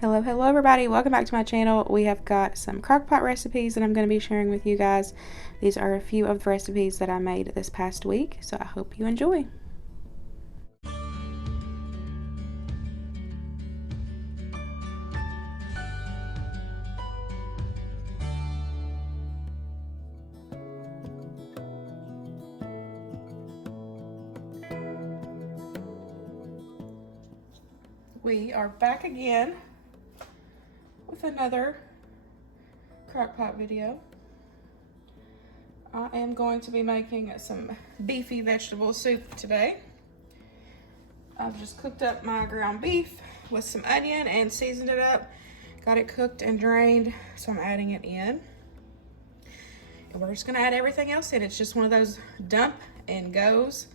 Hello everybody, welcome back to my channel. We have got some crockpot recipes that I'm going to be sharing with you guys. These are a few of the recipes that I made this past week, so I hope you enjoy. We are back again with another crockpot video. I am going to be making some beefy vegetable soup today. I've just cooked up my ground beef with some onion and seasoned it up. Got it cooked and drained, so I'm adding it in. And we're just gonna add everything else in. It's just one of those dump and goes.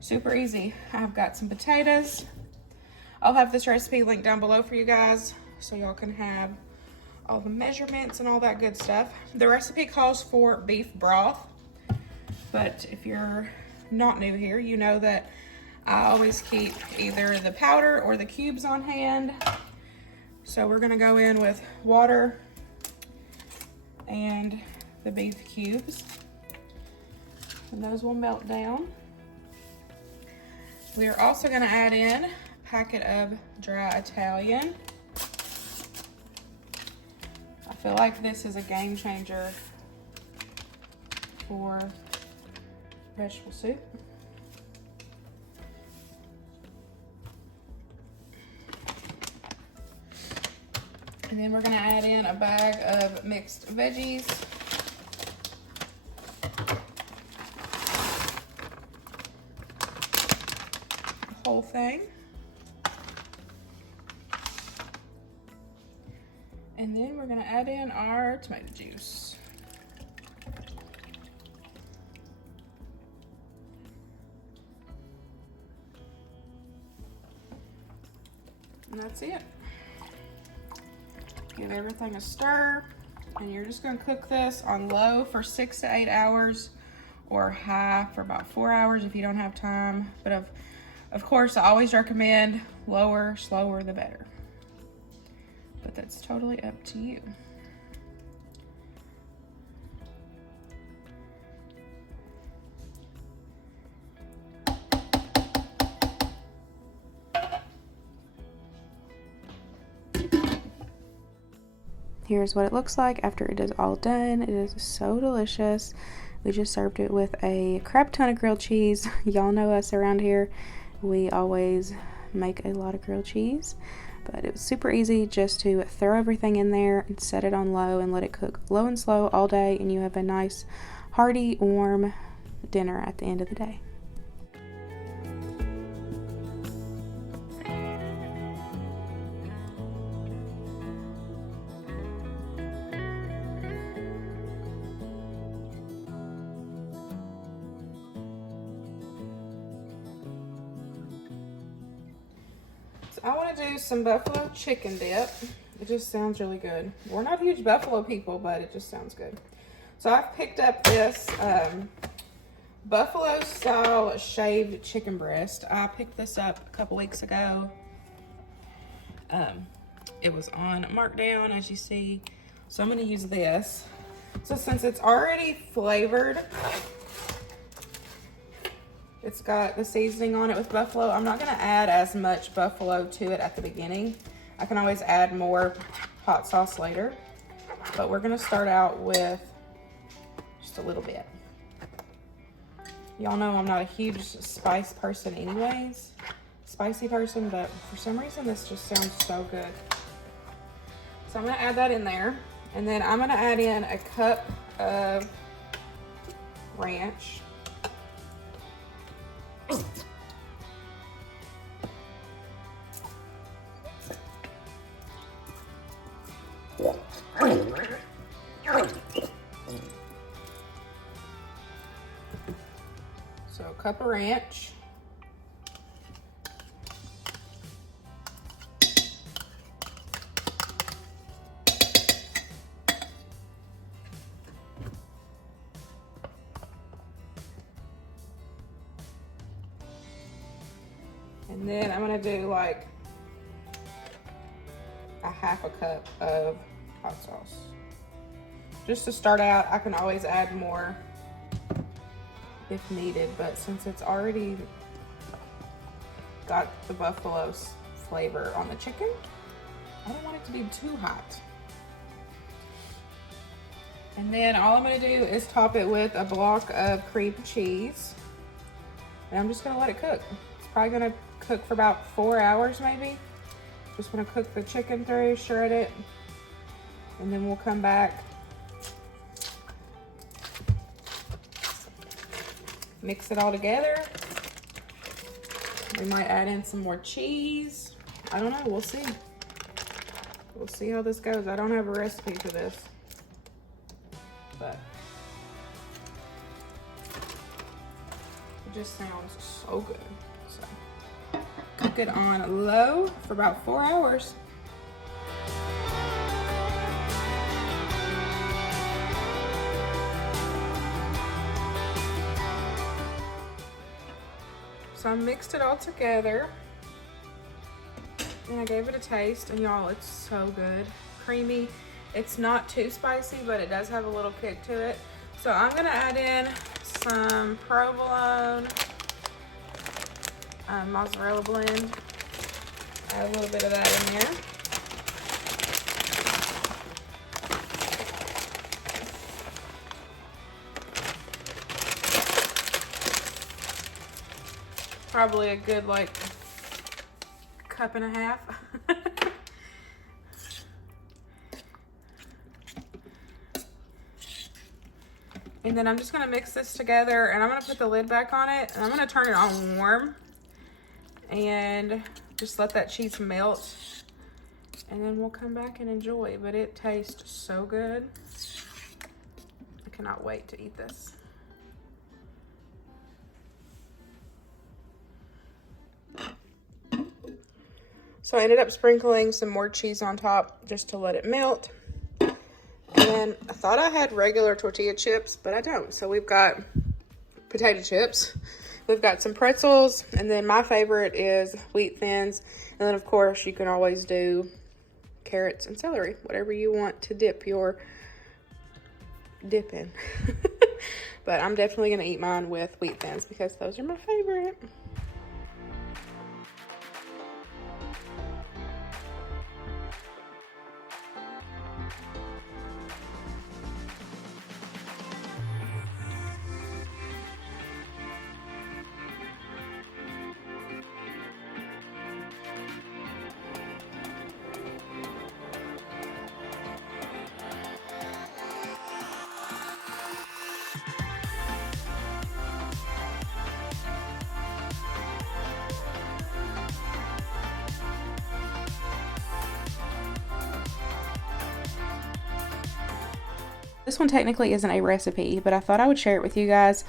Super easy. I've got some potatoes. I'll have this recipe linked down below for you guys so y'all can have all the measurements and all that good stuff. The recipe calls for beef broth, but if you're not new here, you know that I always keep either the powder or the cubes on hand. So we're gonna go in with water and the beef cubes, and those will melt down. We are also gonna add in packet of dry Italian. I feel like this is a game changer for vegetable soup. And then we're gonna add in a bag of mixed veggies. The whole thing. And then we're gonna add in our tomato juice. And that's it. Give everything a stir, and you're just gonna cook this on low for 6 to 8 hours, or high for about 4 hours if you don't have time. But of course, I always recommend lower, slower the better. But that's totally up to you. Here's what it looks like after it is all done. It is so delicious. We just served it with a crap ton of grilled cheese. Y'all know us around here. We always make a lot of grilled cheese. But it was super easy just to throw everything in there and set it on low and let it cook low and slow all day, and you have a nice, hearty, warm dinner at the end of the day. I want to do some buffalo chicken dip. It just sounds really good. We're not huge buffalo people, but it just sounds good. So I've picked up this buffalo style shaved chicken breast. I picked this up a couple weeks ago. It was on markdown, as you see. So I'm going to use this. So since it's already flavored, it's got the seasoning on it with buffalo. I'm not gonna add as much buffalo to it at the beginning. I can always add more hot sauce later, but we're gonna start out with just a little bit. Y'all know I'm not a huge spice person anyways, spicy person, but for some reason this just sounds so good. So I'm gonna add that in there, and then I'm gonna add in a cup of ranch. So a cup of ranch. And then I'm gonna do like a half a cup of hot sauce. Just to start out, I can always add more if needed, but since it's already got the buffalo's flavor on the chicken, I don't want it to be too hot. And then all I'm gonna do is top it with a block of cream cheese. And I'm just gonna let it cook. It's probably gonna cook for about 4 hours maybe. Just gonna cook the chicken through, shred it, and then we'll come back, mix it all together. We might add in some more cheese. I don't know, we'll see. We'll see how this goes. I don't have a recipe for this, but it just sounds so good. So cook it on low for about 4 hours. So I mixed it all together and I gave it a taste, and y'all, it's so good. Creamy. It's not too spicy, but it does have a little kick to it. So I'm gonna add in some provolone, mozzarella blend. Add a little bit of that in there. Probably a good like cup and a half. And then I'm just gonna mix this together, and I'm gonna put the lid back on it, and I'm gonna turn it on warm and just let that cheese melt, and then we'll come back and enjoy. But it tastes so good. I cannot wait to eat this. So I ended up sprinkling some more cheese on top just to let it melt. And then I thought I had regular tortilla chips, but I don't. So we've got potato chips. We've got some pretzels, and then my favorite is wheat thins. And then of course you can always do carrots and celery, whatever you want to dip your dip in. But I'm definitely gonna eat mine with wheat thins because those are my favorite. This one technically isn't a recipe, but I thought I would share it with you guys.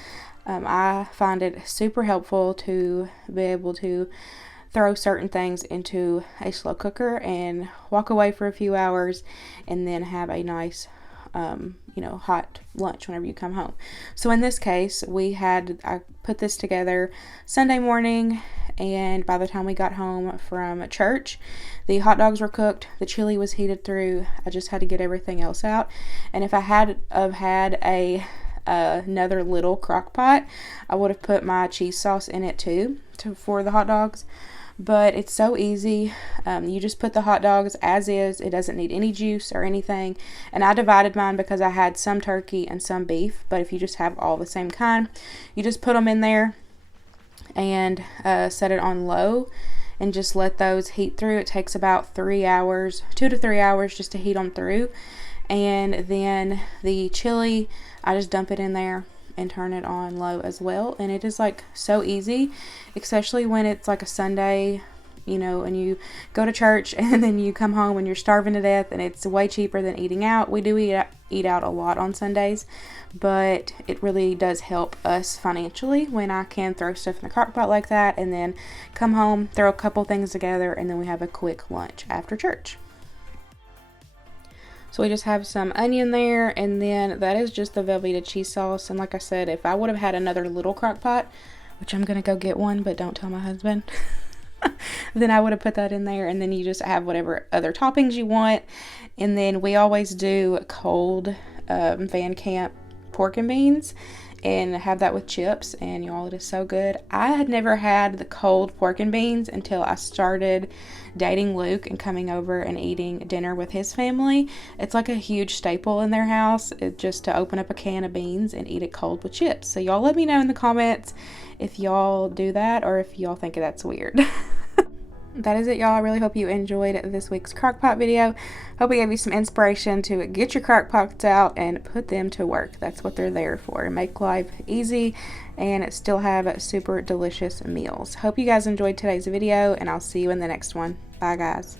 I find it super helpful to be able to throw certain things into a slow cooker and walk away for a few hours and then have a nice hot lunch whenever you come home. So in this case, I put this together Sunday morning, and by the time we got home from church, the hot dogs were cooked, the chili was heated through. I just had to get everything else out. And if I had another little crock pot, I would have put my cheese sauce in it too for the hot dogs. But it's so easy. You just put the hot dogs as is. It doesn't need any juice or anything. And I divided mine because I had some turkey and some beef. But if you just have all the same kind, you just put them in there and set it on low and just let those heat through. It takes about 3 hours, 2 to 3 hours just to heat them through. And then the chili, I just dump it in there and turn it on low as well. And it is like so easy, especially when it's like a Sunday, and you go to church and then you come home and you're starving to death, and it's way cheaper than eating out. We do eat out a lot on Sundays, but it really does help us financially when I can throw stuff in the crock pot like that and then come home, throw a couple things together, and then we have a quick lunch after church. So we just have some onion there, and then that is just the Velveeta cheese sauce. And like I said, if I would have had another little crock pot, which I'm going to go get one, but don't tell my husband. then I would have put that in there, and then you just have whatever other toppings you want. And then we always do cold Van Camp pork and beans and have that with chips, and y'all, it is so good. I had never had the cold pork and beans until I started dating Luke and coming over and eating dinner with his family. It's like a huge staple in their house, just to open up a can of beans and eat it cold with chips. So y'all let me know in the comments if y'all do that or if y'all think that's weird. That is it, y'all. I really hope you enjoyed this week's Crockpot video. Hope it gave you some inspiration to get your Crockpots out and put them to work. That's what they're there for. Make life easy and still have super delicious meals. Hope you guys enjoyed today's video, and I'll see you in the next one. Bye, guys.